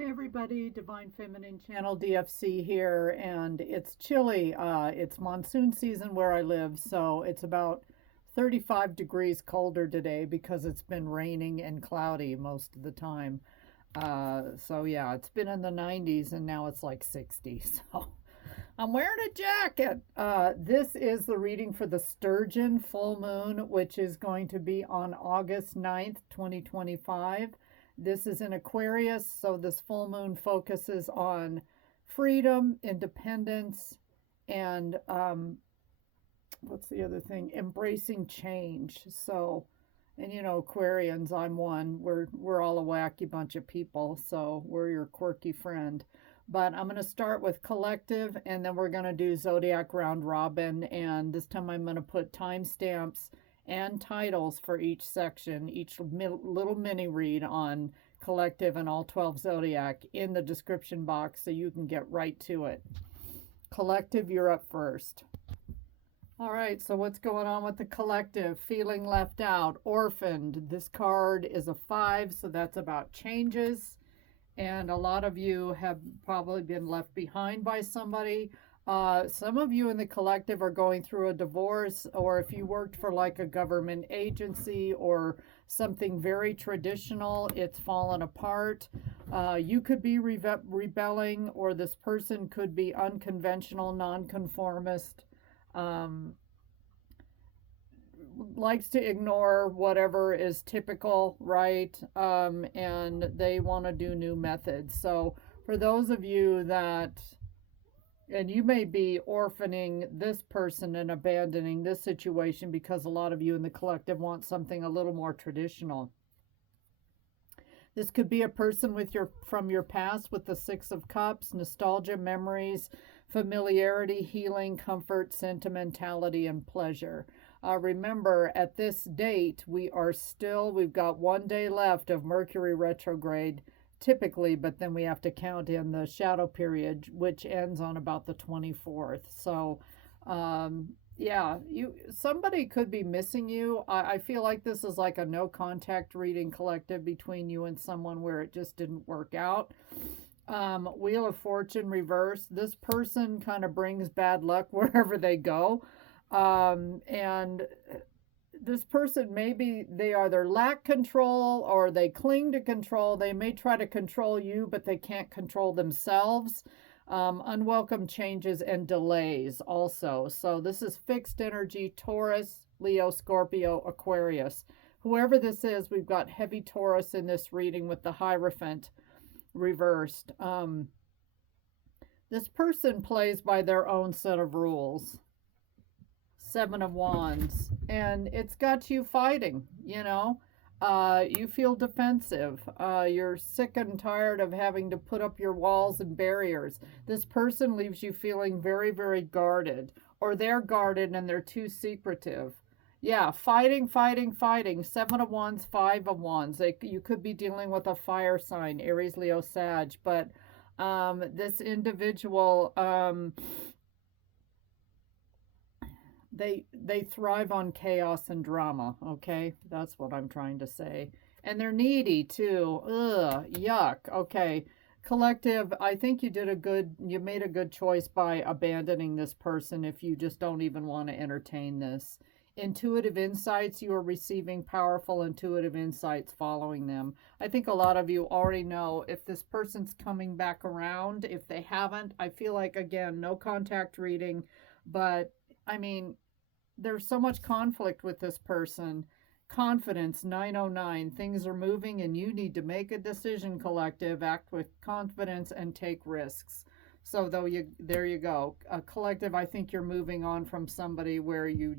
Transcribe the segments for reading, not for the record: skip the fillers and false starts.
Hey everybody, Divine Feminine Channel DFC here, and it's chilly. It's monsoon season where I live, so it's about 35 degrees colder today because it's been raining and cloudy most of the time. So yeah, it's been in the 90s and now it's like 60. So I'm wearing a jacket. This is the reading for the Sturgeon full moon, which is going to be on August 9th, 2025. This is in Aquarius, so this full moon focuses on freedom, independence, and what's the other thing? Embracing change. So, and you know, Aquarians, I'm one. We're all a wacky bunch of people, so we're your quirky friend. But I'm going to start with collective, and then we're going to do zodiac round robin. And this time I'm going to put timestamps and titles for each section, each little mini read on collective and all 12 zodiac in the description box so you can get right to it. Collective, you're up first. All right, so what's going on with the collective? Feeling left out, orphaned. This card is a 5, so that's about changes. And a lot of you have probably been left behind by somebody. Some of you in the collective are going through a divorce, or if you worked for like a government agency or something very traditional, it's fallen apart. You could be rebelling, or this person could be unconventional, nonconformist, likes to ignore whatever is typical, right? And they want to do new methods. So for those of you that, and you may be orphaning this person and abandoning this situation because a lot of you in the collective want something a little more traditional. This could be a person with from your past with the 6 of Cups, nostalgia, memories, familiarity, healing, comfort, sentimentality, and pleasure. Remember, at this date, we've got 1 day left of Mercury retrograde, typically, but then we have to count in the shadow period, which ends on about the 24th. So, yeah, somebody could be missing you. I feel like this is like a no contact reading collective between you and someone where it just didn't work out. Wheel of Fortune reverse. This person kind of brings bad luck wherever they go. And this person, maybe they either lack control or they cling to control. They may try to control you, but they can't control themselves. Unwelcome changes and delays also. So this is fixed energy, Taurus, Leo, Scorpio, Aquarius. Whoever this is, we've got heavy Taurus in this reading with the Hierophant reversed. This person plays by their own set of rules. 7 of Wands, and it's got you fighting, you know. You feel defensive. You're sick and tired of having to put up your walls and barriers. This person leaves you feeling very, very guarded, or they're guarded and they're too secretive. Yeah, fighting, fighting, fighting. 7 of Wands, 5 of Wands. You could be dealing with a fire sign, Aries, Leo, Sag, but this individual, they thrive on chaos and drama, okay? That's what I'm trying to say. And they're needy too. Ugh, yuck. Okay. Collective, I think you made a good choice by abandoning this person if you just don't even want to entertain this. Intuitive insights, you are receiving powerful intuitive insights following them. I think a lot of you already know if this person's coming back around. If they haven't, I feel like, again, no contact reading, but I mean, there's so much conflict with this person. Confidence, 909. Things are moving and you need to make a decision, collective. Act with confidence and take risks. So there you go. Collective, I think you're moving on from somebody where you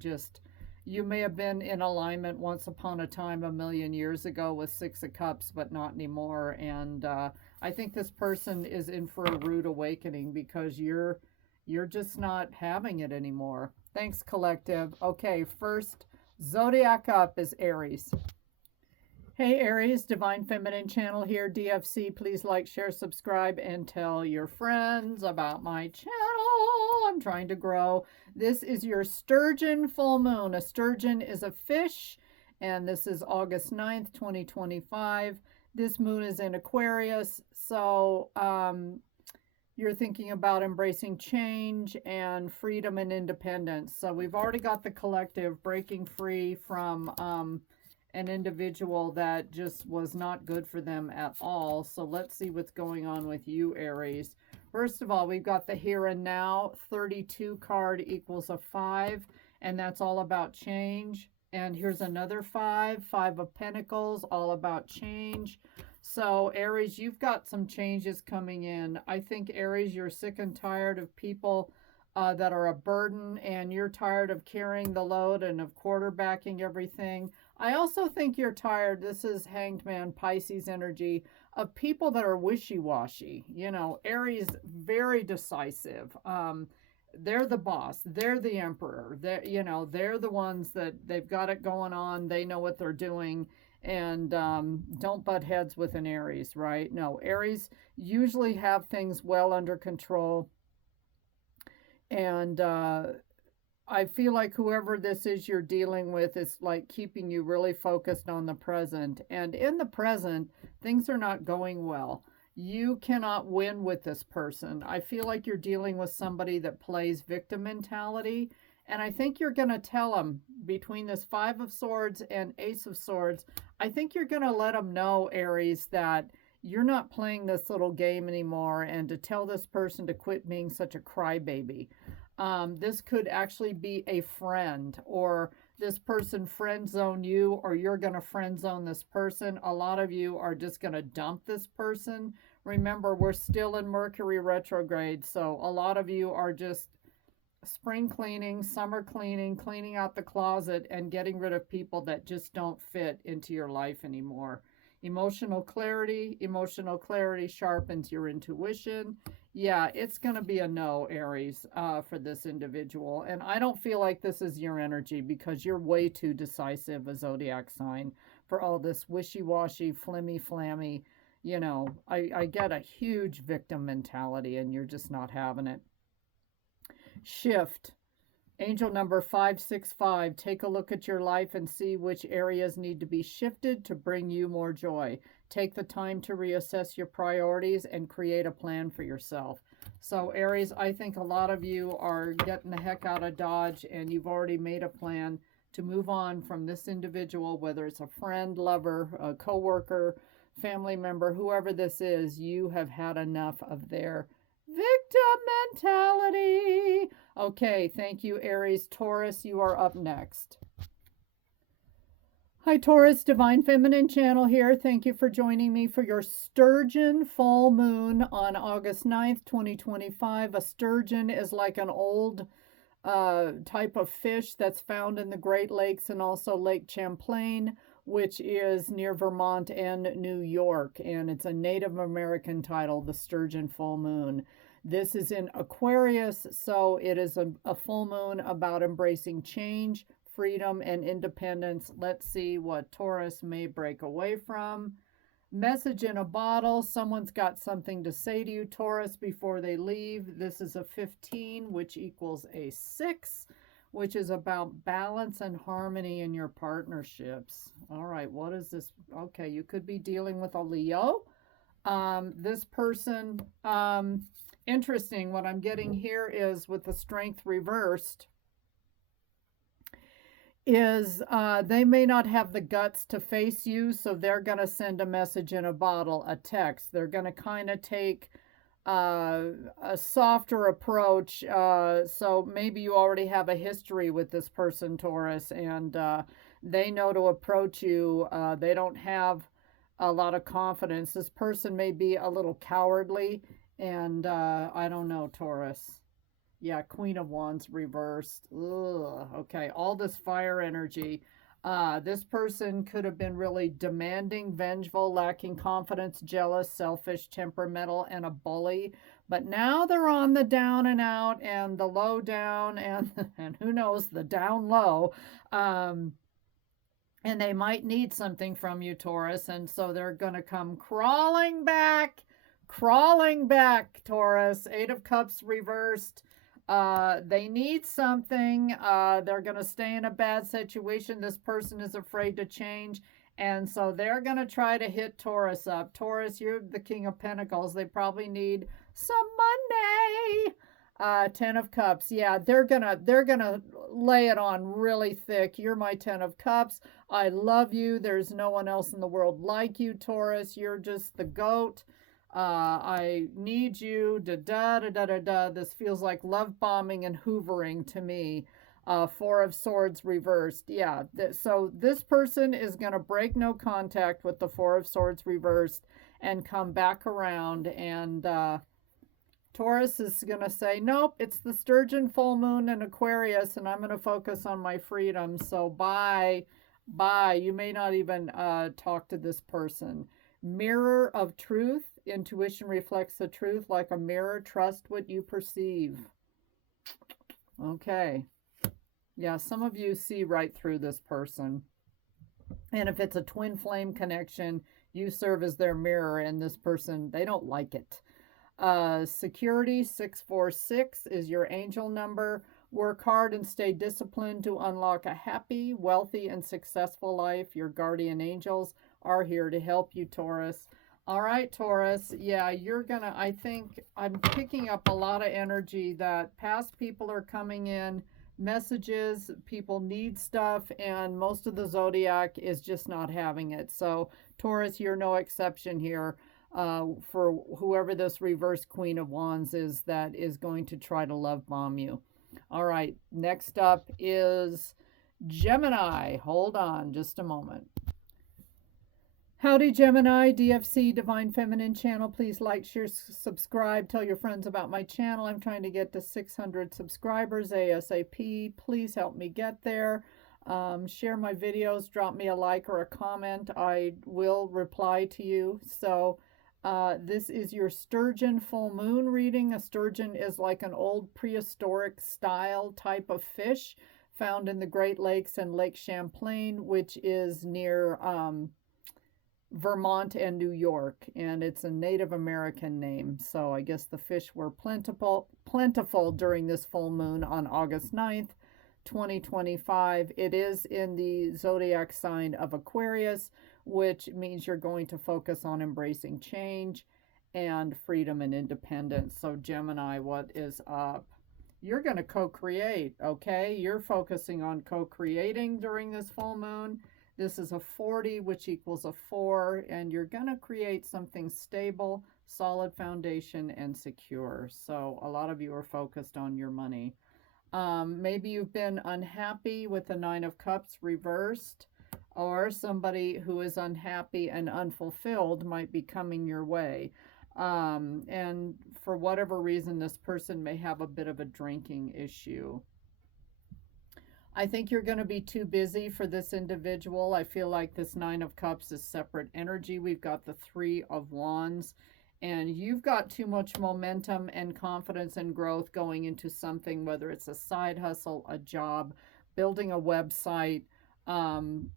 may have been in alignment once upon a time a million years ago with 6 of Cups, but not anymore. And I think this person is in for a rude awakening because you're just not having it anymore. Thanks, collective. Okay, first zodiac up is Aries. Hey, Aries, Divine Feminine Channel here, DFC. Please like, share, subscribe, and tell your friends about my channel. I'm trying to grow. This is your Sturgeon full moon. A sturgeon is a fish, and this is August 9th, 2025. This moon is in Aquarius, so you're thinking about embracing change and freedom and independence. So we've already got the collective breaking free from an individual that just was not good for them at all. So let's see what's going on with you, Aries. First of all, we've got the here and now. 32 card equals a 5, and that's all about change. And here's another 5 of Pentacles, all about change. So Aries, you've got some changes coming in. I think, Aries, you're sick and tired of people that are a burden, and you're tired of carrying the load and of quarterbacking everything. I also think you're tired, this is Hanged Man Pisces energy, of people that are wishy-washy. You know, Aries, very decisive. They're the boss. They're the emperor. They're, you know, they're the ones that they've got it going on. They know what they're doing. And don't butt heads with an Aries, right? No, Aries usually have things well under control. And I feel like whoever this is you're dealing with is like keeping you really focused on the present. And in the present, things are not going well. You cannot win with this person. I feel like you're dealing with somebody that plays victim mentality. And I think you're going to tell them, between this 5 of Swords and Ace of Swords, I think you're going to let them know, Aries, that you're not playing this little game anymore, and to tell this person to quit being such a crybaby. This could actually be a friend, or this person friend zone you, or you're going to friend zone this person. A lot of you are just going to dump this person. Remember, we're still in Mercury retrograde, so a lot of you are just spring cleaning, summer cleaning, cleaning out the closet, and getting rid of people that just don't fit into your life anymore. Emotional clarity sharpens your intuition. Yeah, it's going to be a no, Aries, for this individual. And I don't feel like this is your energy, because you're way too decisive, a zodiac sign, for all this wishy-washy, flimmy-flammy. You know, I get a huge victim mentality, and you're just not having it. Shift. Angel number 565. Take a look at your life and see which areas need to be shifted to bring you more joy. Take the time to reassess your priorities and create a plan for yourself. So Aries, I think a lot of you are getting the heck out of Dodge, and you've already made a plan to move on from this individual, whether it's a friend, lover, a coworker, family member, whoever this is. You have had enough of their victim mentality. Okay, thank you, Aries. Taurus, you are up next. Hi, Taurus, Divine Feminine Channel here. Thank you for joining me for your Sturgeon full moon on August 9th, 2025. A sturgeon is like an old type of fish that's found in the Great Lakes and also Lake Champlain, which is near Vermont and New York. And it's a Native American title, the Sturgeon full moon. This is in Aquarius, so it is a full moon about embracing change, freedom, and independence. Let's see what Taurus may break away from. Message in a bottle. Someone's got something to say to you, Taurus, before they leave. This is a 15, which equals a 6, which is about balance and harmony in your partnerships. All right, what is this? Okay, you could be dealing with a Leo. This person, interesting, what I'm getting here is with the Strength reversed, is they may not have the guts to face you, so they're going to send a message in a bottle, a text. They're going to kind of take a softer approach. So maybe you already have a history with this person, Taurus, and they know to approach you. They don't have a lot of confidence. This person may be a little cowardly, and I don't know, Taurus. Yeah, Queen of Wands reversed. Ugh. Okay, all this fire energy. This person could have been really demanding, vengeful, lacking confidence, jealous, selfish, temperamental, and a bully. But now they're on the down and out and the low down and who knows, the down low. And they might need something from you, Taurus. And so they're going to come crawling back, Taurus. 8 of Cups reversed. They need something. They're going to stay in a bad situation. This person is afraid to change. And so they're going to try to hit Taurus up. Taurus, you're the King of Pentacles. They probably need some money. 10 of Cups. Yeah, they're gonna lay it on really thick. You're my 10 of Cups. I love you. There's no one else in the world like you, Taurus. You're just the GOAT. I need you. Da da da da da da. This feels like love bombing and hoovering to me. 4 of Swords reversed. Yeah. So this person is going to break no contact with the 4 of Swords reversed and come back around. And Taurus is going to say, nope, it's the Sturgeon full moon in Aquarius, and I'm going to focus on my freedom. So bye. Bye. You may not even talk to this person. Mirror of truth. Intuition reflects the truth like a mirror. Trust what you perceive. Okay. Yeah, some of you see right through this person. And if it's a twin flame connection, you serve as their mirror, and this person, they don't like it. Security, 646 is your angel number. Work hard and stay disciplined to unlock a happy, wealthy, and successful life. Your guardian angels are here to help you, Taurus. All right, Taurus. Yeah, you're going to, I think, I'm picking up a lot of energy that past people are coming in, messages, people need stuff, and most of the zodiac is just not having it. So, Taurus, you're no exception here. For whoever this reverse Queen of Wands is that is going to try to love bomb you. All right, next up is Gemini. Hold on just a moment. Howdy, Gemini, DFC, Divine Feminine Channel. Please like, share, subscribe. Tell your friends about my channel. I'm trying to get to 600 subscribers ASAP. Please help me get there. Share my videos. Drop me a like or a comment. I will reply to you. So this is your Sturgeon full moon reading. A sturgeon is like an old prehistoric style type of fish found in the Great Lakes and Lake Champlain, which is near Vermont and New York, and it's a Native American name. So I guess the fish were plentiful during this full moon on August 9th, 2025. It is in the zodiac sign of Aquarius, which means you're going to focus on embracing change and freedom and independence. So Gemini, what is up? You're going to co-create, okay? You're focusing on co-creating during this full moon. This is a 40, which equals a 4, and you're going to create something stable, solid foundation, and secure. So a lot of you are focused on your money. Maybe you've been unhappy with the 9 of Cups reversed, or somebody who is unhappy and unfulfilled might be coming your way. And for whatever reason, this person may have a bit of a drinking issue. I think you're going to be too busy for this individual. I feel like this 9 of Cups is separate energy. We've got the 3 of Wands, and you've got too much momentum and confidence and growth going into something, whether it's a side hustle, a job, building a website,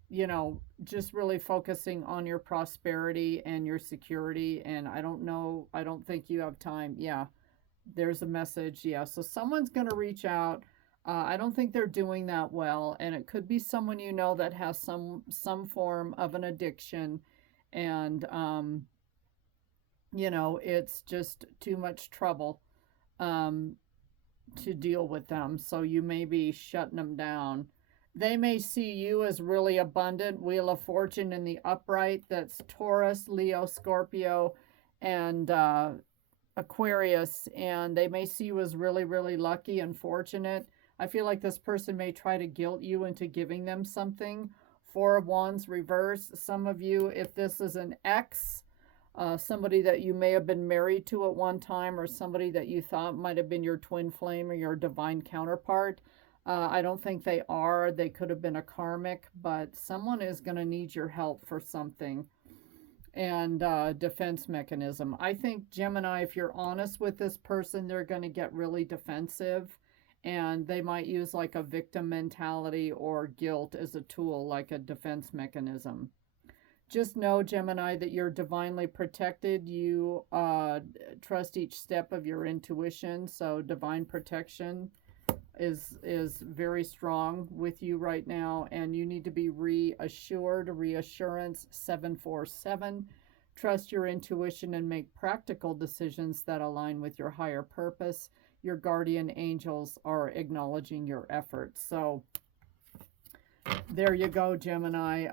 you know, just really focusing on your prosperity and your security. And I don't think you have time. Yeah, there's a message. Yeah, so someone's going to reach out. I don't think they're doing that well, and it could be someone you know that has some form of an addiction, and you know, it's just too much trouble to deal with them. So you may be shutting them down. They may see you as really abundant. Wheel of Fortune in the upright. That's Taurus, Leo, Scorpio, and Aquarius, and they may see you as really, really lucky and fortunate. I feel like this person may try to guilt you into giving them something. 4 of Wands reverse. Some of you, if this is an ex, somebody that you may have been married to at one time, or somebody that you thought might have been your twin flame or your divine counterpart, I don't think they are. They could have been a karmic, but someone is going to need your help for something. And defense mechanism. I think, Gemini, if you're honest with this person, they're going to get really defensive. And they might use like a victim mentality or guilt as a tool, like a defense mechanism. Just know, Gemini, that you're divinely protected. You trust each step of your intuition, so divine protection. is very strong with you right now, and you need to be reassured. Reassurance 747. Trust your intuition and make practical decisions that align with your higher purpose. Your guardian angels are acknowledging your efforts. So there you go, Gemini.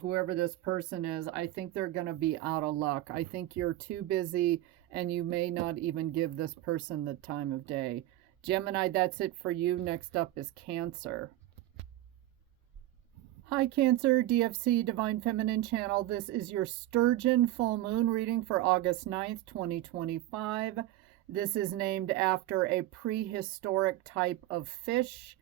Whoever this person is, I think they're going to be out of luck. I think you're too busy and you may not even give this person the time of day. Gemini, that's it for you. Next up is Cancer. Hi, Cancer, DFC, Divine Feminine Channel. This is your Sturgeon full moon reading for August 9th, 2025. This is named after a prehistoric type of fish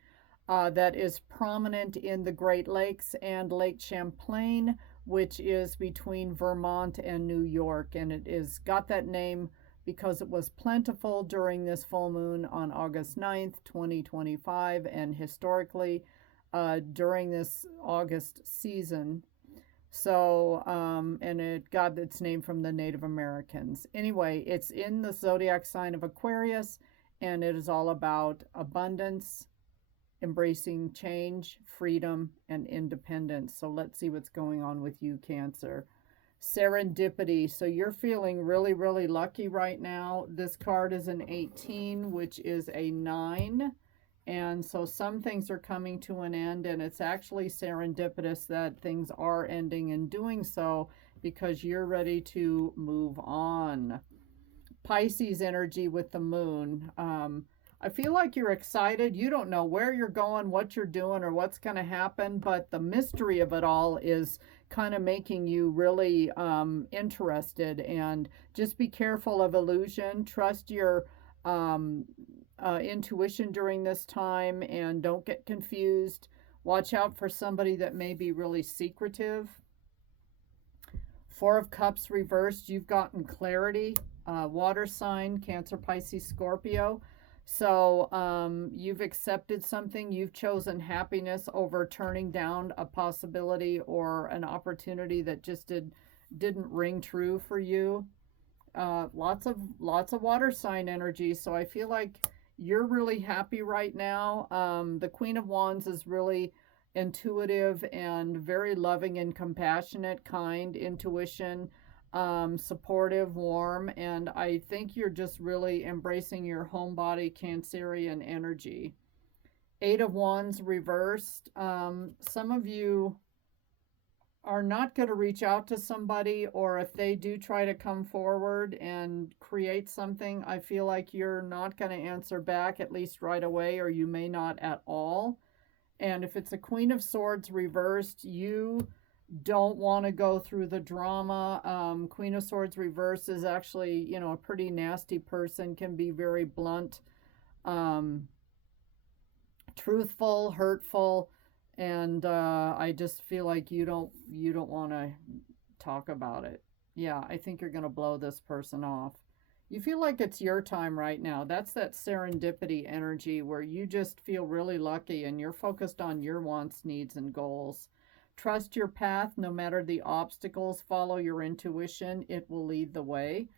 that is prominent in the Great Lakes and Lake Champlain, which is between Vermont and New York. And it is got that name because it was plentiful during this full moon on August 9th, 2025, and historically during this August season. So, and it got its name from the Native Americans. Anyway, it's in the zodiac sign of Aquarius, and it is all about abundance, embracing change, freedom, and independence. So let's see what's going on with you, Cancer. Serendipity. So you're feeling really, really lucky right now. This card is an 18, which is a 9. And so some things are coming to an end, and it's actually serendipitous that things are ending and doing so because you're ready to move on. Pisces energy with the moon. I feel like you're excited. You don't know where you're going, what you're doing, or what's going to happen, but the mystery of it all is kind of making you really interested. And just be careful of illusion. Trust your intuition during this time, and don't get confused. Watch out for somebody that may be really secretive. Four of Cups reversed. You've gotten clarity. Water sign, Cancer, Pisces, Scorpio. So you've accepted something. You've chosen happiness over turning down a possibility or an opportunity that just didn't ring true for you. Lots of water sign energy. So I feel like you're really happy right now. The Queen of Wands is really intuitive and very loving and compassionate, kind, intuition, supportive, warm, and I think you're just really embracing your homebody Cancerian energy. Eight of Wands reversed. Some of you are not going to reach out to somebody, or if they do try to come forward and create something, I feel like you're not going to answer back, at least right away, or you may not at all. And if it's a Queen of Swords reversed, you don't want to go through the drama. Queen of Swords reversed is actually, a pretty nasty person, can be very blunt, truthful, hurtful, and I just feel like you don't want to talk about it. Yeah, I think you're going to blow this person off. You feel like it's your time right now. That's that serendipity energy where you just feel really lucky and you're focused on your wants, needs, and goals. Trust your path no matter the obstacles. Follow your intuition. It will lead the way.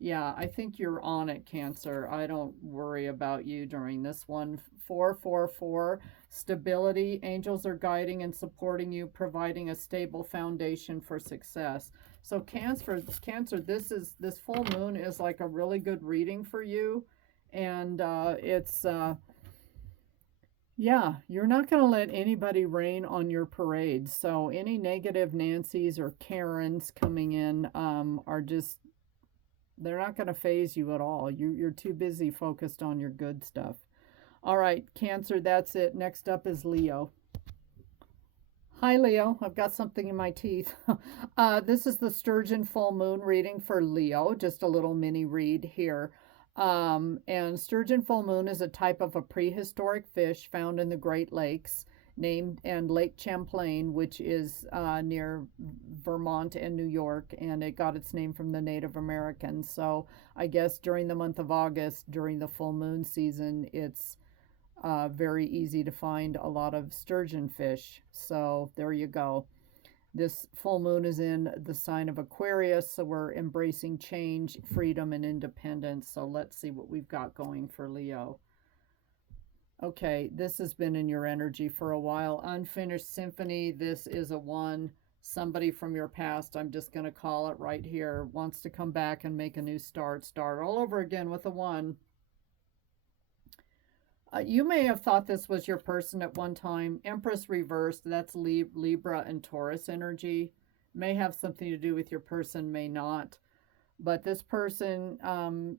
Yeah, I think you're on it, Cancer. I don't worry about you during this one. 444, stability. Angels are guiding and supporting you, providing a stable foundation for success. So Cancer, this full moon is like a really good reading for you. And yeah, you're not going to let anybody rain on your parade. So any negative Nancys or Karens coming in are just, they're not going to phase you at all. You're too busy focused on your good stuff. All right, Cancer, that's it. Next up is Leo. Hi, Leo. I've got something in my teeth. This is the Sturgeon full moon reading for Leo. Just a little mini read here. And Sturgeon full moon is a type of a prehistoric fish found in the Great Lakes, named and Lake Champlain, which is near Vermont and New York, and it got its name from the Native Americans. So I guess during the month of August, during the full moon season, it's very easy to find a lot of sturgeon fish. So there you go. This full moon is in the sign of Aquarius, so we're embracing change, freedom, and independence. So let's see what we've got going for Leo. Okay, this has been in your energy for a while. Unfinished symphony, this is a 1. Somebody from your past, I'm just going to call it right here, wants to come back and make a new start all over again with a 1. You may have thought this was your person at one time. Empress reversed, that's Libra and Taurus energy. May have something to do with your person, may not. But this person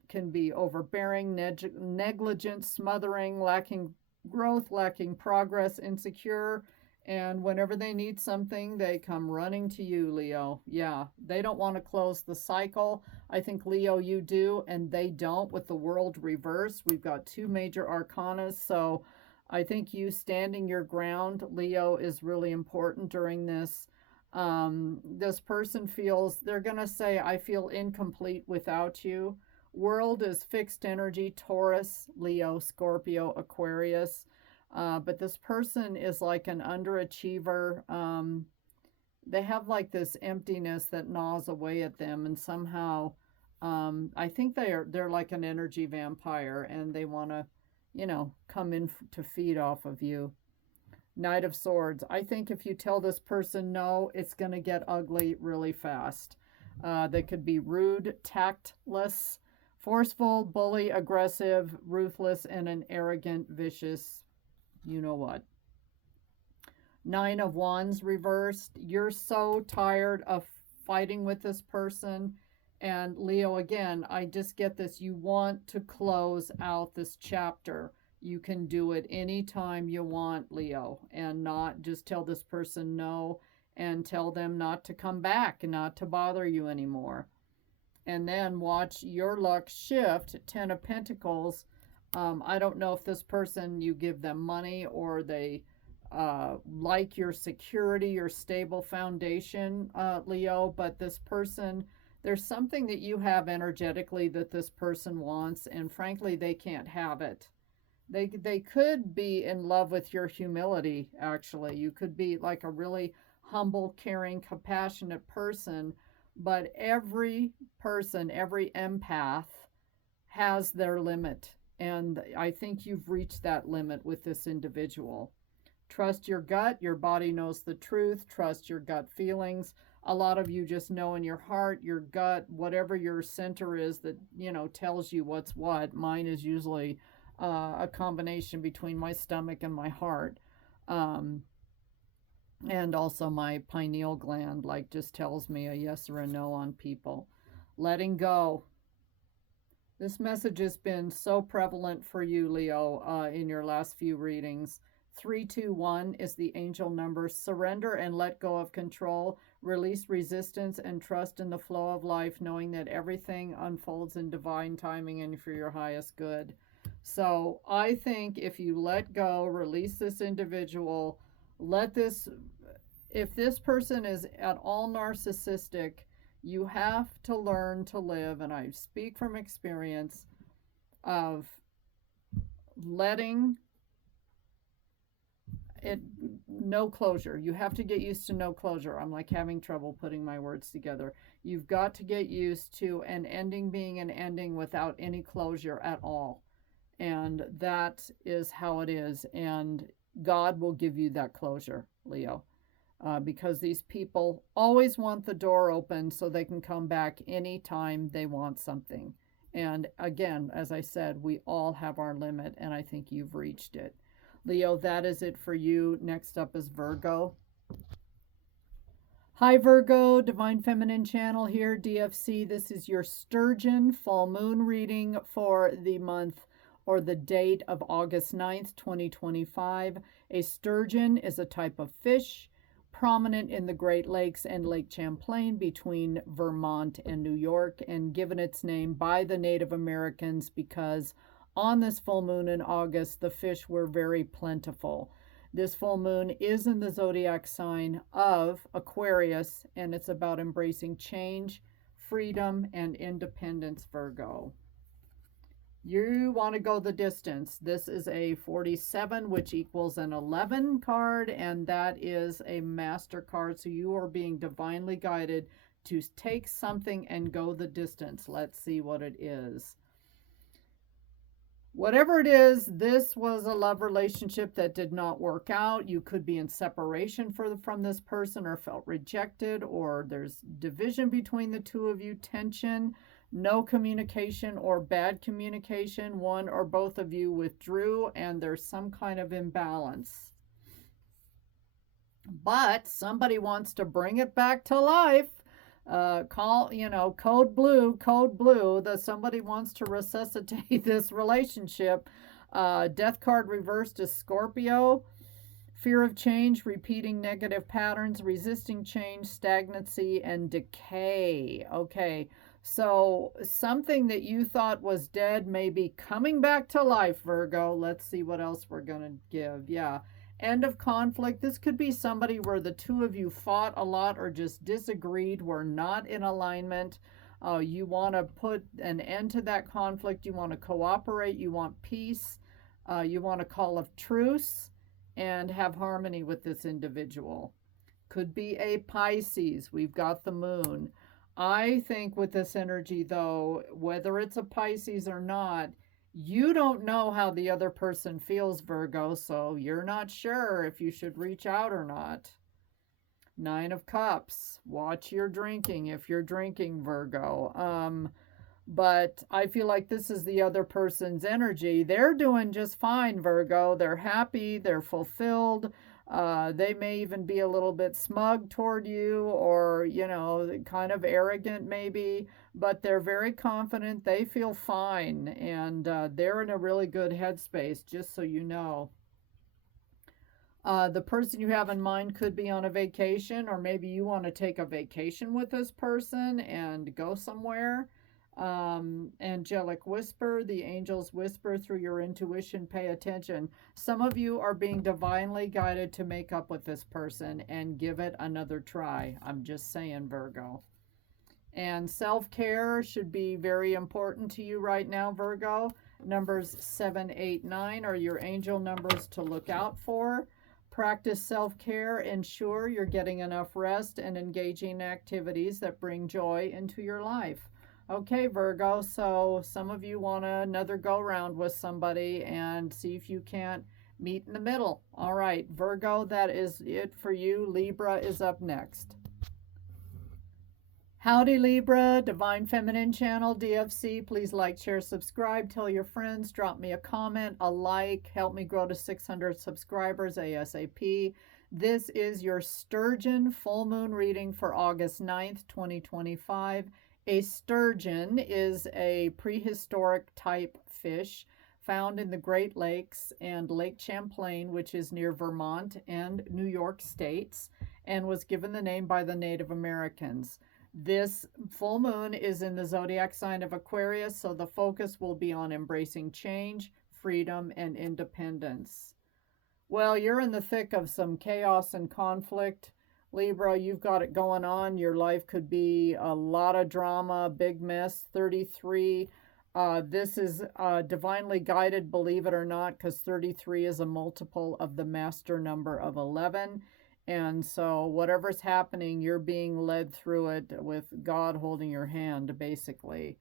can be overbearing, negligent, smothering, lacking growth, lacking progress, insecure. And whenever they need something, they come running to you, Leo. Yeah, they don't want to close the cycle. I think, Leo, you do, and they don't with the world reversed. We've got 2 major arcanas, so I think you standing your ground, Leo, is really important during this. This person feels, they're going to say, I feel incomplete without you. World is fixed energy, Taurus, Leo, Scorpio, Aquarius. But this person is like an underachiever. They have like this emptiness that gnaws away at them, and somehow I think they're like an energy vampire, and they want to, come in to feed off of you. Knight of Swords. I think if you tell this person no, it's going to get ugly really fast. They could be rude, tactless, forceful, bully, aggressive, ruthless, and an arrogant, vicious, you know what. 9 of Wands reversed. You're so tired of fighting with this person. And Leo, again, I just get this. You want to close out this chapter. You can do it anytime you want, Leo, and not just tell this person no and tell them not to come back and not to bother you anymore. And then watch your luck shift. 10 of Pentacles. I don't know if this person, you give them money or they like your security, your stable foundation, Leo, but this person, there's something that you have energetically that this person wants, and frankly, they can't have it. They could be in love with your humility, actually. You could be like a really humble, caring, compassionate person, but every person, every empath has their limit. And I think you've reached that limit with this individual. Trust your gut. Your body knows the truth. Trust your gut feelings. A lot of you just know in your heart, your gut, whatever your center is that, tells you what's what. Mine is usually a combination between my stomach and my heart. And also my pineal gland, like, just tells me a yes or a no on people. Letting go. This message has been so prevalent for you, Leo, in your last few readings. 321 is the angel number. Surrender and let go of control. Release resistance and trust in the flow of life, knowing that everything unfolds in divine timing and for your highest good. So I think if you let go, release this individual, if this person is at all narcissistic, you have to learn to live, and I speak from experience, of letting it, no closure. You have to get used to no closure. I'm like having trouble putting my words together. You've got to get used to an ending being an ending without any closure at all. And that is how it is. And God will give you that closure, Leo. Because these people always want the door open so they can come back anytime they want something. And again, as I said, we all have our limit, and I think you've reached it. Leo, that is it for you. Next up is Virgo. Hi, Virgo, Divine Feminine Channel here, DFC. This is your Sturgeon full moon reading for the month or the date of August 9th, 2025. A sturgeon is a type of fish prominent in the Great Lakes and Lake Champlain between Vermont and New York, and given its name by the Native Americans because on this full moon in August, the fish were very plentiful. This full moon is in the zodiac sign of Aquarius, and it's about embracing change, freedom, and independence, Virgo. You want to go the distance. This is a 47, which equals an 11 card, and that is a master card. So you are being divinely guided to take something and go the distance. Let's see what it is. Whatever it is, this was a love relationship that did not work out. You could be in separation from this person, or felt rejected, or there's division between the two of you, tension, no communication or bad communication. One or both of you withdrew, and there's some kind of imbalance. But somebody wants to bring it back to life. Code blue, that somebody wants to resuscitate this relationship. Death card reversed is Scorpio. Fear of change, repeating negative patterns, resisting change, stagnancy, and decay. Okay, so something that you thought was dead may be coming back to life, Virgo. Let's see what else we're going to give. Yeah. End of conflict. This could be somebody where the two of you fought a lot or just disagreed, were not in alignment. You want to put an end to that conflict. You want to cooperate. You want peace. You want a call of truce and have harmony with this individual. Could be a Pisces. We've got the moon. I think with this energy, though, whether it's a Pisces or not, you don't know how the other person feels, Virgo, so you're not sure if you should reach out or not. Nine of Cups. Watch your drinking if you're drinking, Virgo. But I feel like this is the other person's energy. They're doing just fine, Virgo. They're happy, they're fulfilled. They may even be a little bit smug toward you, or, kind of arrogant maybe, but they're very confident. They feel fine, and they're in a really good headspace, just so you know. The person you have in mind could be on a vacation, or maybe you want to take a vacation with this person and go somewhere. Angelic whisper, the angels whisper through your intuition. Pay attention. Some of you are being divinely guided to make up with this person and give it another try. I'm just saying, Virgo. And self-care should be very important to you right now, Virgo. Numbers 7, 8, 9 are your angel numbers to look out for. Practice self-care. Ensure you're getting enough rest and engaging in activities that bring joy into your life. Okay, Virgo, so some of you want another go round with somebody and see if you can't meet in the middle. All right, Virgo, that is it for you. Libra is up next. Howdy, Libra, Divine Feminine Channel, DFC. Please like, share, subscribe, tell your friends, drop me a comment, a like, help me grow to 600 subscribers ASAP. This is your Sturgeon full moon reading for August 9th, 2025. A sturgeon is a prehistoric type fish found in the Great Lakes and Lake Champlain, which is near Vermont and New York states, and was given the name by the Native Americans. This full moon is in the zodiac sign of Aquarius, so the focus will be on embracing change, freedom, and independence. Well, you're in the thick of some chaos and conflict. Libra, you've got it going on. Your life could be a lot of drama, big mess. 33. This is divinely guided, believe it or not, because 33 is a multiple of the master number of 11. And so whatever's happening, you're being led through it with God holding your hand, basically.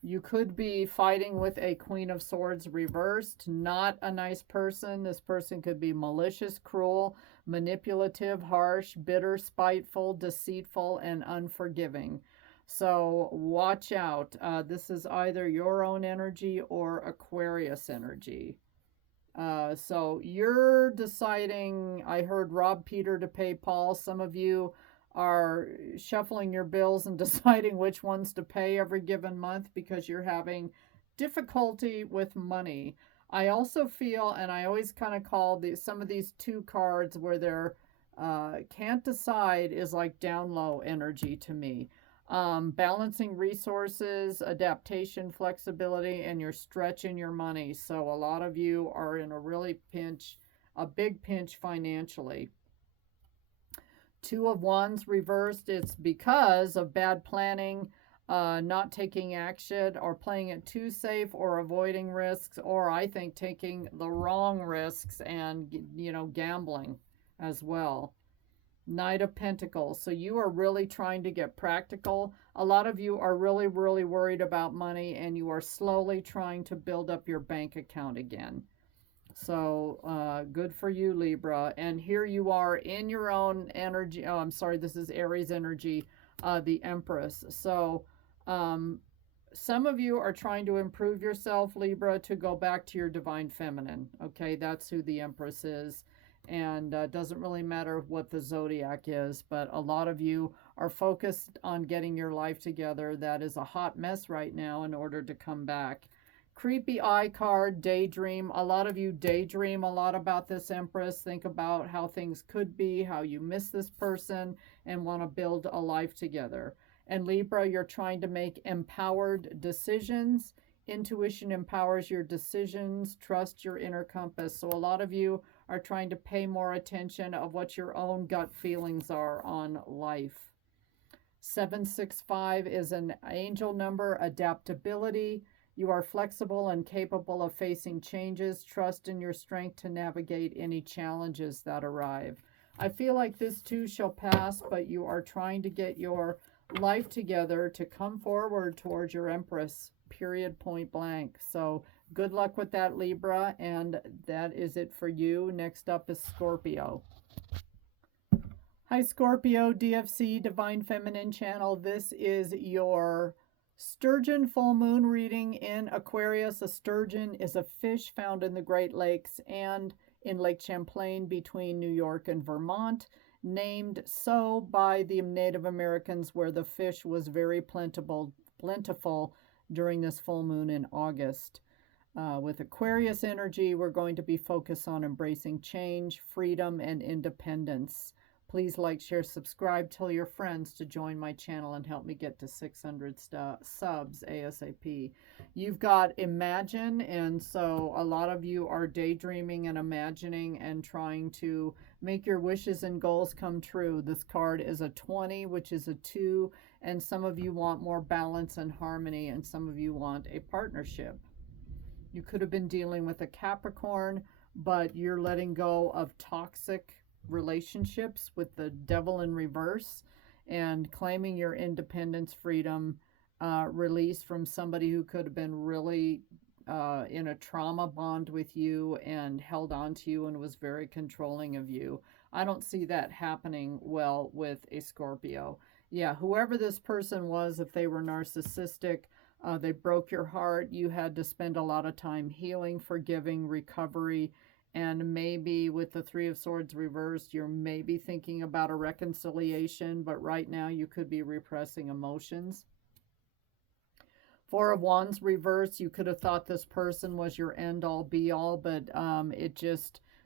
You could be fighting with a Queen of Swords reversed. Not a nice person. This person could be malicious, cruel, manipulative, harsh, bitter, spiteful, deceitful, and unforgiving. So watch out. This is either your own energy or Aquarius energy. So you're deciding. I heard rob Peter to pay Paul. Some of you are shuffling your bills and deciding which ones to pay every given month because you're having difficulty with money. I also feel, and I always kind of call some of these two cards where they're can't decide, is like down low energy to me. Balancing resources, adaptation, flexibility, and you're stretching your money. So a lot of you are in a big pinch financially. Two of Wands reversed. It's because of bad planning, not taking action, or playing it too safe, or avoiding risks, or I think taking the wrong risks and, gambling as well. Knight of Pentacles. So you are really trying to get practical. A lot of you are really, really worried about money, and you are slowly trying to build up your bank account again. So good for you, Libra. And here you are in your own energy. Oh, I'm sorry, this is Aries energy, the Empress. So some of you are trying to improve yourself, Libra, to go back to your divine feminine. Okay, that's who the Empress is. And doesn't really matter what the zodiac is, but a lot of you are focused on getting your life together. That is a hot mess right now in order to come back. Creepy eye card, daydream. A lot of you daydream a lot about this Empress. Think about how things could be, how you miss this person, and want to build a life together. And Libra, you're trying to make empowered decisions. Intuition empowers your decisions. Trust your inner compass. So a lot of you are trying to pay more attention of what your own gut feelings are on life. 765 is an angel number, adaptability. You are flexible and capable of facing changes. Trust in your strength to navigate any challenges that arrive. I feel like this too shall pass, but you are trying to get your life together to come forward towards your Empress, period, point blank. So good luck with that, Libra, and that is it for you. Next up is Scorpio. Hi, Scorpio, DFC, Divine Feminine Channel. This is your Sturgeon full moon reading in Aquarius. A sturgeon is a fish found in the Great Lakes and in Lake Champlain between New York and Vermont, named so by the Native Americans, where the fish was very plentiful during this full moon in August. With Aquarius energy, we're going to be focused on embracing change, freedom, and independence. Please like, share, subscribe, tell your friends to join my channel and help me get to 600 subs ASAP. You've got Imagine, and so a lot of you are daydreaming and imagining and trying to make your wishes and goals come true. This card is a 20, which is a 2, and some of you want more balance and harmony, and some of you want a partnership. You could have been dealing with a Capricorn, but you're letting go of toxic relationships with the devil in reverse and claiming your independence, freedom, release from somebody who could have been really in a trauma bond with you and held on to you and was very controlling of you. I don't see that happening well with a Scorpio. Yeah, whoever this person was, if they were narcissistic, they broke your heart. You had to spend a lot of time healing, forgiving, recovery, and maybe with the Three of Swords reversed, you're maybe thinking about a reconciliation, but right now you could be repressing emotions. Four of Wands reversed, you could have thought this person was your end-all be-all, but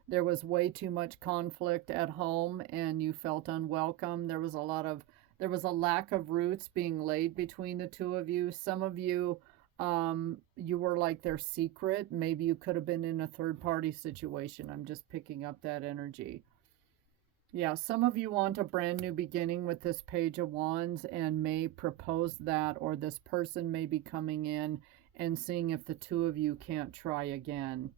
there was way too much conflict at home and you felt unwelcome. There was a lack of roots being laid between the two of you. Some of you, you were like their secret. Maybe you could have been in a third-party situation. I'm just picking up that energy. Yeah, some of you want a brand new beginning with this Page of Wands and may propose that, or this person may be coming in and seeing if the two of you can't try again.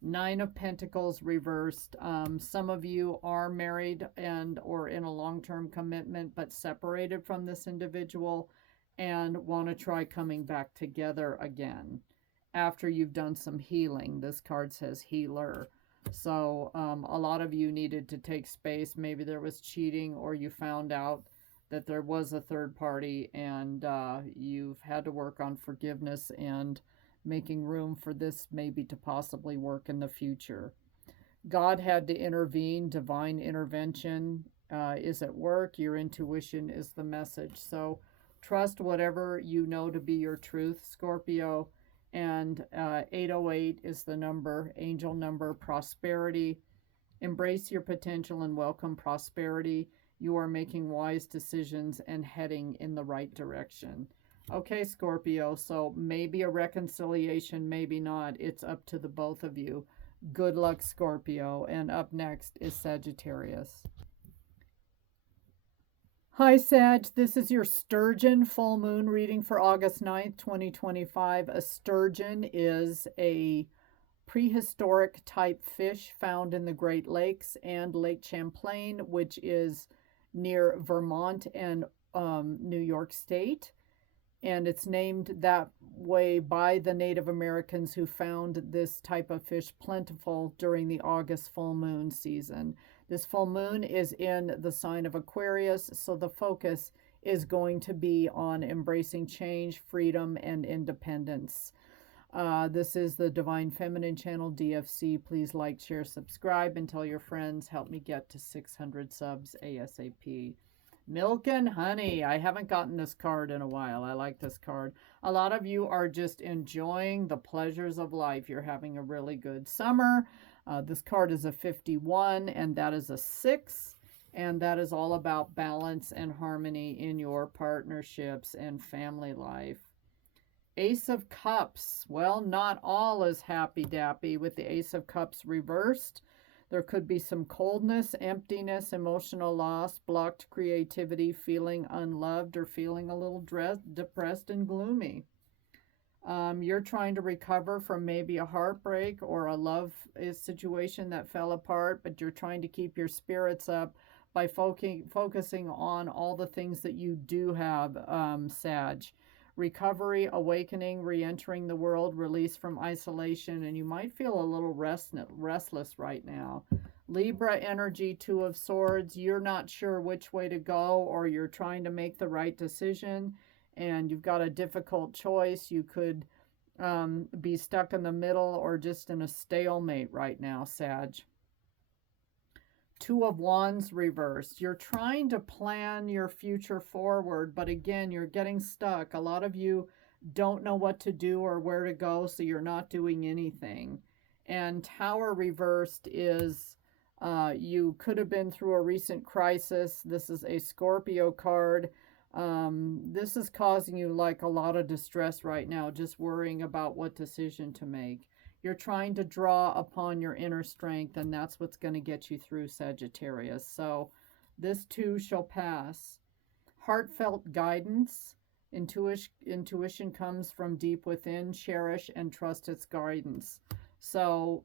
Nine of Pentacles reversed. Some of you are married and or in a long-term commitment but separated from this individual and want to try coming back together again after you've done some healing. This card says healer. So a lot of you needed to take space. Maybe there was cheating, or you found out that there was a third party, and you've had to work on forgiveness and making room for this maybe to possibly work in the future. God had to intervene. Divine intervention is at work. Your intuition is the message. So trust whatever you know to be your truth, Scorpio. And 808 is the number, angel number, prosperity. Embrace your potential and welcome prosperity. You are making wise decisions and heading in the right direction. Okay, Scorpio, so maybe a reconciliation, maybe not. It's up to the both of you. Good luck, Scorpio. And up next is Sagittarius. Hi, Sag. This is your Sturgeon full moon reading for August 9th, 2025. A sturgeon is a prehistoric type fish found in the Great Lakes and Lake Champlain, which is near Vermont and New York State. And it's named that way by the Native Americans who found this type of fish plentiful during the August full moon season. This full moon is in the sign of Aquarius, so the focus is going to be on embracing change, freedom, and independence. This is the Divine Feminine Channel, DFC. Please like, share, subscribe, and tell your friends. Help me get to 600 subs ASAP. Milk and honey. I haven't gotten this card in a while. I like this card. A lot of you are just enjoying the pleasures of life. You're having a really good summer. This card is a 51, and that is a 6. And that is all about balance and harmony in your partnerships and family life. Ace of Cups. Well, not all is happy-dappy with the Ace of Cups reversed. There could be some coldness, emptiness, emotional loss, blocked creativity, feeling unloved, or feeling a little depressed and gloomy. You're trying to recover from maybe a heartbreak or a love situation that fell apart, but you're trying to keep your spirits up by focusing on all the things that you do have, Sag. Recovery, awakening, re-entering the world, release from isolation, and you might feel a little restless right now. Libra energy, 2 of Swords. You're not sure which way to go, or you're trying to make the right decision, and you've got a difficult choice. You could be stuck in the middle or just in a stalemate right now, Sag. 2 of Wands reversed. You're trying to plan your future forward, but again, you're getting stuck. A lot of you don't know what to do or where to go, so you're not doing anything. And Tower reversed is you could have been through a recent crisis. This is a Scorpio card. This is causing you like a lot of distress right now, just worrying about what decision to make. You're trying to draw upon your inner strength, and that's what's going to get you through, Sagittarius. So this too shall pass. Heartfelt guidance. Intuition comes from deep within. Cherish and trust its guidance. So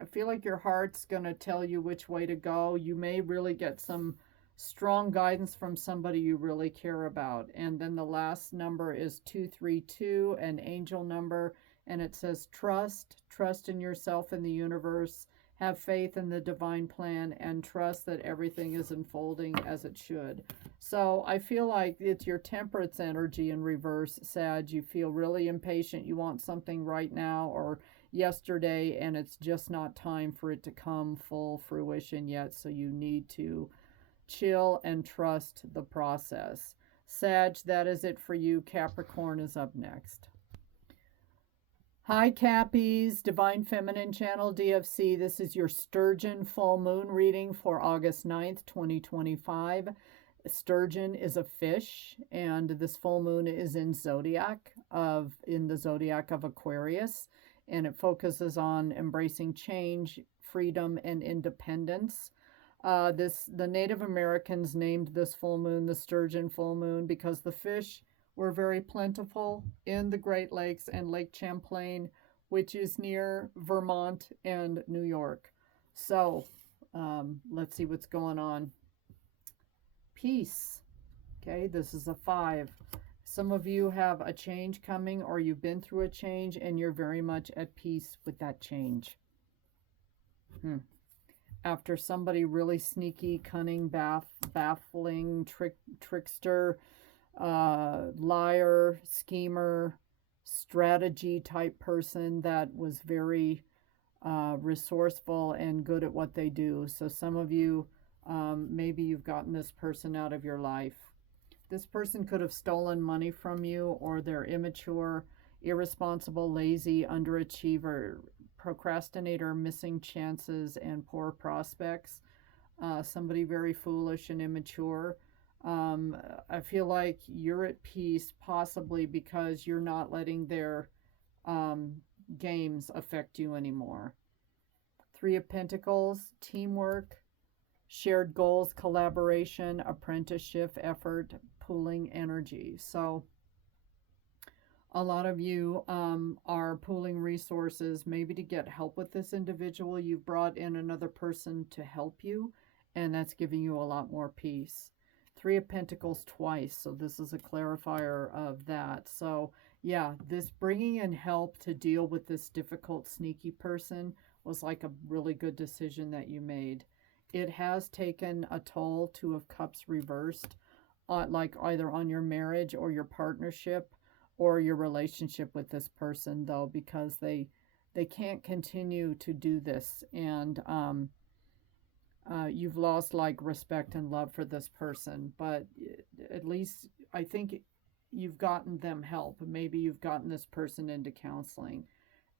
I feel like your heart's going to tell you which way to go. You may really get some strong guidance from somebody you really care about. And then the last number is 232, an angel number. And it says trust in yourself and the universe, have faith in the divine plan, and trust that everything is unfolding as it should. So I feel like it's your temperance energy in reverse, Sag. You feel really impatient. You want something right now or yesterday, and it's just not time for it to come full fruition yet. So you need to chill and trust the process. Sag, that is it for you. Capricorn is up next. Hi, Cappies, Divine Feminine Channel, DFC. This is your Sturgeon full moon reading for August 9th, 2025. Sturgeon is a fish, and this full moon is in the Zodiac of Aquarius, and it focuses on embracing change, freedom, and independence. The Native Americans named this full moon the Sturgeon full moon because the fish were very plentiful in the Great Lakes and Lake Champlain, which is near Vermont and New York. So let's see what's going on. Peace. Okay, this is a 5. Some of you have a change coming, or you've been through a change and you're very much at peace with that change. After somebody really sneaky, cunning, baffling, trickster, liar, schemer, strategy type person that was very resourceful and good at what they do. So some of you, maybe you've gotten this person out of your life. This person could have stolen money from you, or they're immature, irresponsible, lazy, underachiever, procrastinator, missing chances, and poor prospects. Somebody very foolish and immature. I feel like you're at peace, possibly because you're not letting their games affect you anymore. 3 of Pentacles, teamwork, shared goals, collaboration, apprenticeship, effort, pooling energy. So a lot of you are pooling resources, maybe to get help with this individual. You've brought in another person to help you, and that's giving you a lot more peace. Three of Pentacles twice, so this is a clarifier of that. So yeah, this bringing in help to deal with this difficult, sneaky person was like a really good decision that you made. It has taken a toll, Two of Cups reversed, like either on your marriage or your partnership or your relationship with this person, though, because they can't continue to do this, and you've lost like respect and love for this person. But at least I think you've gotten them help. Maybe you've gotten this person into counseling,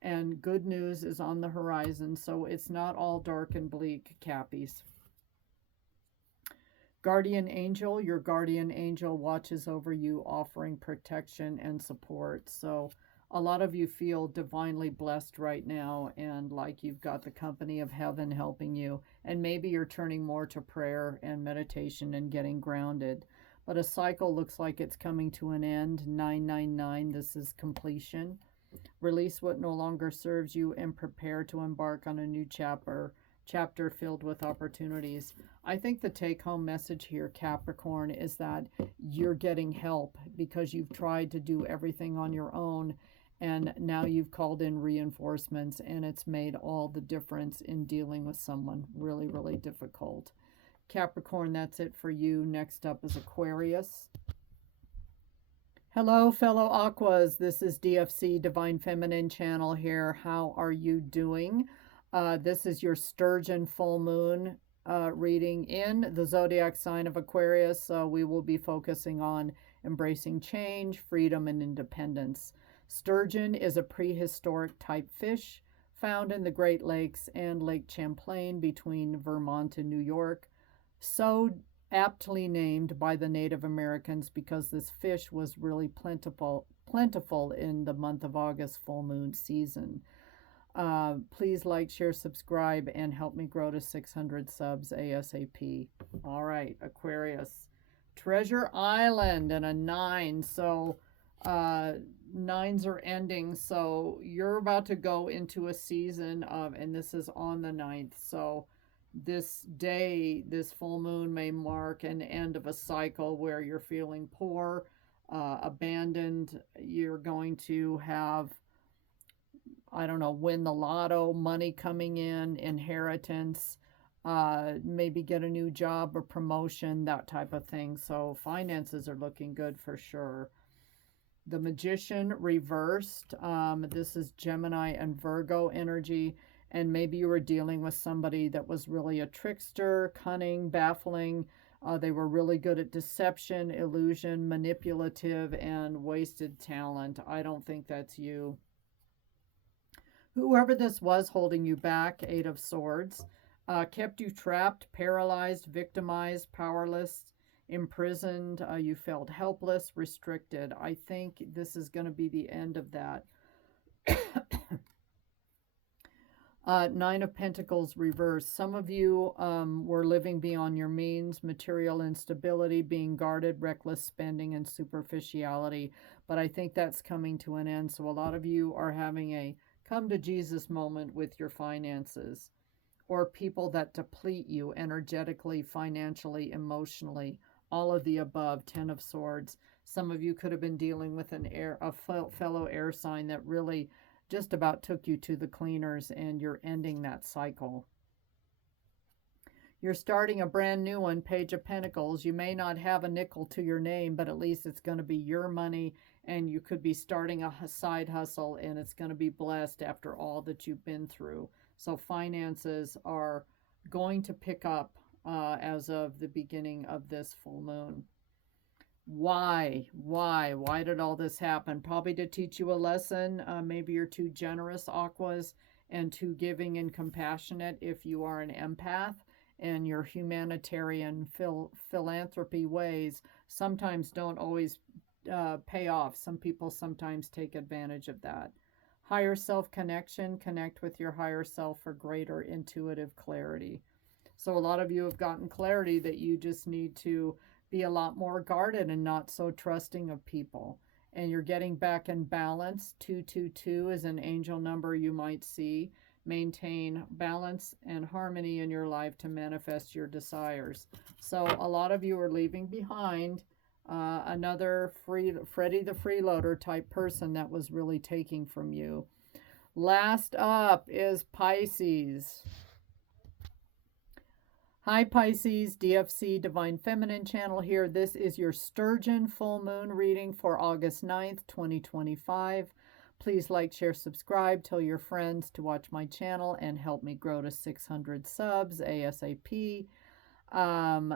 and good news is on the horizon, so it's not all dark and bleak, Cappies. Guardian angel, your guardian angel watches over you, offering protection and support. So a lot of you feel divinely blessed right now, and like you've got the company of heaven helping you. And maybe you're turning more to prayer and meditation and getting grounded. But a cycle looks like it's coming to an end. 999, this is completion. Release what no longer serves you and prepare to embark on a new chapter filled with opportunities. I think the take-home message here, Capricorn, is that you're getting help because you've tried to do everything on your own, and now you've called in reinforcements, and it's made all the difference in dealing with someone really, really difficult. Capricorn, that's it for you. Next up is Aquarius. Hello, fellow Aquas. This is DFC, Divine Feminine Channel here. How are you doing? This is your Sturgeon full moon reading in the zodiac sign of Aquarius. So we will be focusing on embracing change, freedom, and independence. Sturgeon is a prehistoric type fish found in the Great Lakes and Lake Champlain between Vermont and New York. So aptly named by the Native Americans because this fish was really plentiful in the month of August full moon season. Please like, share, subscribe, and help me grow to 600 subs ASAP. All right, Aquarius. Treasure Island and a 9. So 9s are ending. So you're about to go into a season of, and this is on the 9th. So this day, this full moon may mark an end of a cycle where you're feeling poor, abandoned. You're going to have, I don't know, win the lotto, money coming in, inheritance, maybe get a new job or promotion, that type of thing. So finances are looking good for sure. The Magician reversed. This is Gemini and Virgo energy. And maybe you were dealing with somebody that was really a trickster, cunning, baffling. They were really good at deception, illusion, manipulative, and wasted talent. I don't think that's you. Whoever this was holding you back, 8 of Swords, kept you trapped, paralyzed, victimized, powerless, imprisoned. You felt helpless, restricted. I think this is going to be the end of that. 9 of Pentacles reversed. Some of you were living beyond your means, material instability, being guarded, reckless spending, and superficiality. But I think that's coming to an end. So a lot of you are having a come to Jesus moment with your finances, or people that deplete you energetically, financially, emotionally, all of the above. 10 of Swords. Some of you could have been dealing with a fellow air sign that really just about took you to the cleaners, and you're ending that cycle. You're starting a brand new one, Page of Pentacles. You may not have a nickel to your name, but at least it's going to be your money, and you could be starting a side hustle, and it's going to be blessed after all that you've been through. So finances are going to pick up as of the beginning of this full moon. Why did all this happen? Probably to teach you a lesson. Maybe you're too generous, Aquas, and too giving and compassionate if you are an empath, and your humanitarian philanthropy ways sometimes don't always pay off. Some people sometimes take advantage of that. Higher self connection, connect with your higher self for greater intuitive clarity. So a lot of you have gotten clarity that you just need to be a lot more guarded and not so trusting of people. And you're getting back in balance. 222 is an angel number you might see. maintain balance and harmony in your life to manifest your desires. So a lot of you are leaving behind another Freddie the Freeloader type person that was really taking from you. Last up is Pisces. Hi Pisces, DFC Divine Feminine channel here. This is your Sturgeon full moon reading for August 9th, 2025. Please like, share, subscribe, tell your friends to watch my channel and help me grow to 600 subs ASAP.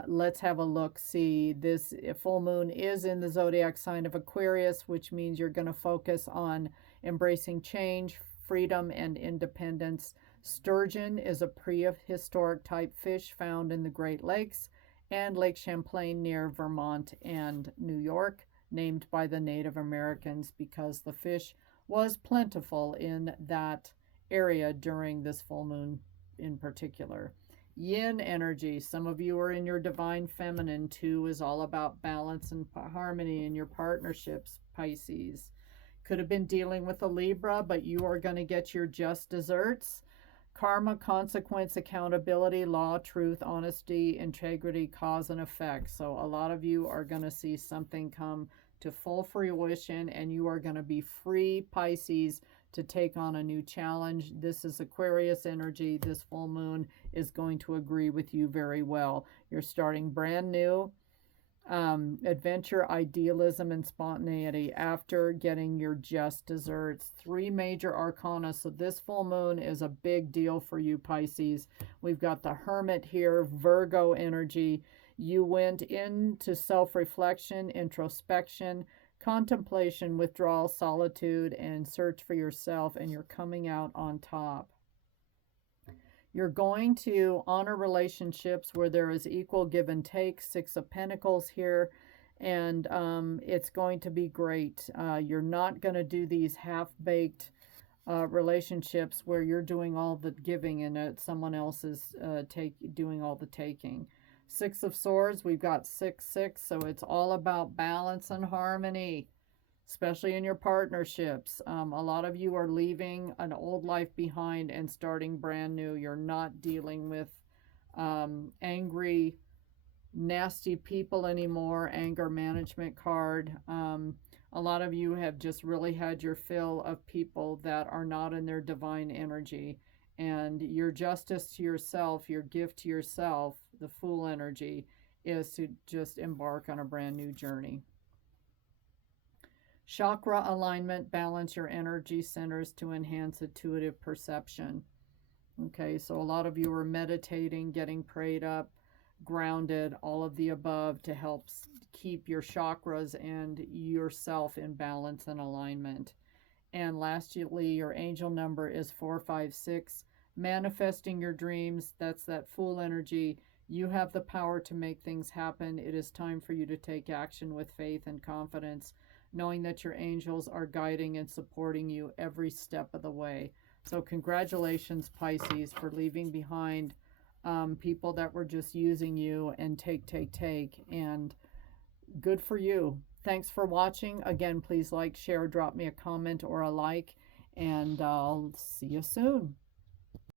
Let's have a look. See, this full moon is in the zodiac sign of Aquarius, which means you're going to focus on embracing change, freedom, and independence. Sturgeon is a prehistoric type fish found in the Great Lakes and Lake Champlain near Vermont and New York, named by the Native Americans because the fish was plentiful in that area during this full moon in particular. Yin energy. Some of you are in your divine feminine. 2 is all about balance and harmony in your partnerships, Pisces. Could have been dealing with a Libra, but you are going to get your just desserts. Karma, consequence, accountability, law, truth, honesty, integrity, cause and effect. So a lot of you are going to see something come to full fruition and you are going to be free, Pisces, to take on a new challenge. This is Aquarius energy. This full moon is going to agree with you very well. You're starting brand new. Adventure, idealism, and spontaneity after getting your just desserts. 3 major arcana. So this full moon is a big deal for you, Pisces. We've got the Hermit here, Virgo energy. You went into self-reflection, introspection, contemplation, withdrawal, solitude, and search for yourself, and you're coming out on top. You're going to honor relationships where there is equal give and take. 6 of Pentacles here, and it's going to be great. You're not going to do these half-baked relationships where you're doing all the giving and someone else is doing all the taking. 6 of Swords, we've got 6-6, so it's all about balance and harmony, especially in your partnerships. A lot of you are leaving an old life behind and starting brand new. You're not dealing with angry, nasty people anymore. Anger management card. A lot of you have just really had your fill of people that are not in their divine energy. And your justice to yourself, your gift to yourself, the Fool energy, is to just embark on a brand new journey. Chakra alignment, balance your energy centers to enhance intuitive perception. Okay, so a lot of you are meditating, getting prayed up, grounded, all of the above to help keep your chakras and yourself in balance and alignment. And lastly, your angel number is 456. Manifesting your dreams, that's that Fool energy. You have the power to make things happen. It is time for you to take action with faith and confidence, knowing that your angels are guiding and supporting you every step of the way. So congratulations, Pisces, for leaving behind people that were just using you and take. And good for you. Thanks for watching. Again, please like, share, drop me a comment or a like, and I'll see you soon.